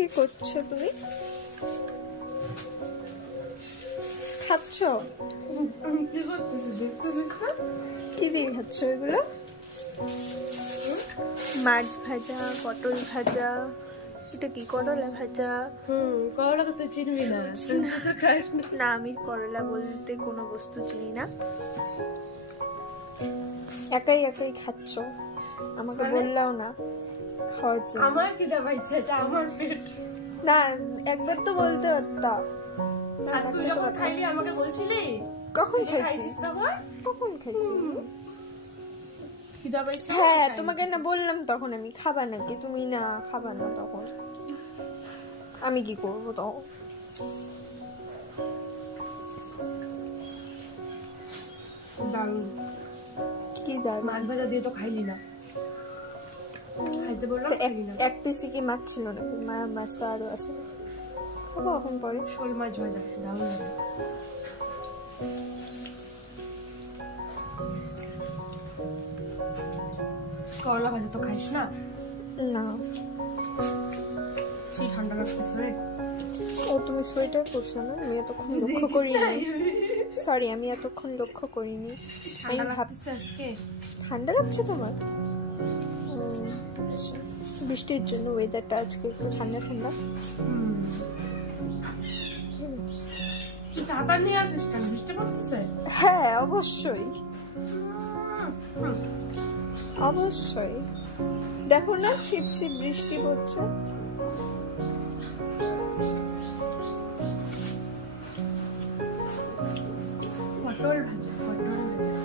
কি করছো তুমি? খাচ্ছ? কি দিয়ে খাচ্ছ এগুলো? মাছ ভাজা, পটল ভাজা, এটা কি করলা ভাজা? করলা তো তুই চিনবি না। না, আমি করলা বলতে কোনো বস্তু চিনি না। একাই একাই খাচ্ছ, আমাকে বললাও না খাওয়ার জন্য। আমার কি দাবা ইচ্ছা, এটা আমার পেট। না, একবার তো বলতে পারতা। তুই যখন খাইলি আমাকে বলছিলি? কখন খাইছিস? কখন খাইছিস? হ্যাঁ, তোমাকে না বললাম তখন আমি খাবা নাকি, তুমি না খাবা না, তখন আমি কি করবো তখন? দারুণ। কি দারুণ। মাছ ভাজা দিয়ে তো খাইলি না। খাইতে বললাম খাইলি না। এক পিসি কি মাছ ছিল নাকি? মাছ তো আরো আছে, খাবো এখন পরে। শোল মাছ হয়ে যাচ্ছে, দারুণ লাগে। করলা ভাজা তো খাইস না? না। সেই ঠান্ডা লাগতেছে রে। ও, তুমি সোয়েটার পরছো না? আমি এতক্ষণ লক্ষ্য করিনি। সরি, আমি এতক্ষণ লক্ষ্য করিনি। ঠান্ডা লাগছে আজকে? ঠান্ডা লাগছে তোমার? বৃষ্টির জন্য ওয়েদারটা আজকে একটু ঠান্ডা ঠান্ডা। ছাতা নিয়ে আসিস কেন? বৃষ্টি পড়তেছে? হ্যাঁ, অবশ্যই অবশ্যই। দেখো না, ছিপ ছিপ বৃষ্টি পড়ছে। পটল ভাজা, পটল ভাজা।